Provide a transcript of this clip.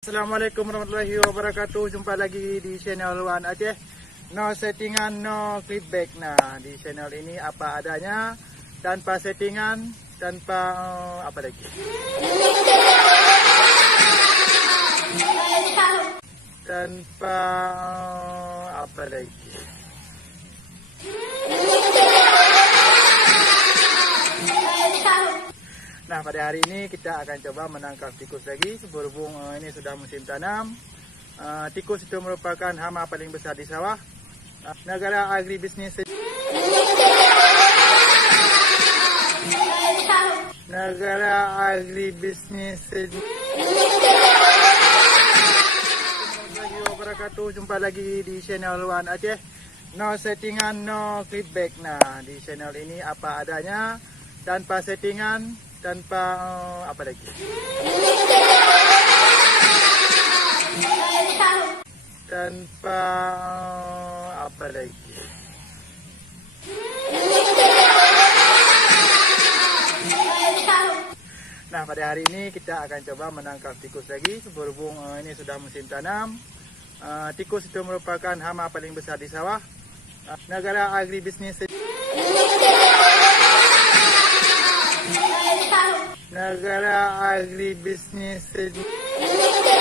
Assalamualaikum warahmatullahi wabarakatuh. Jumpa lagi di channel Wan Aceh. No settingan, no feedback. Nah, di channel ini apa adanya, tanpa settingan, tanpa apa lagi? Tanpa apa lagi? Nah, pada hari ini kita akan coba menangkap tikus lagi. Berhubung ini sudah musim tanam. Tikus itu merupakan hama paling besar di sawah. Negara agribisnis wabarakatuh. Jumpa lagi di channel Wan Aceh. No settingan, no feedback. Nah, di channel ini apa adanya, tanpa settingan, tanpa apa lagi? Tanpa apa lagi? Nah, pada hari ini kita akan coba menangkap tikus lagi. Berhubung ini sudah musim tanam. Tikus itu merupakan hama paling besar di sawah. Negara agribisnis wabarakatuh.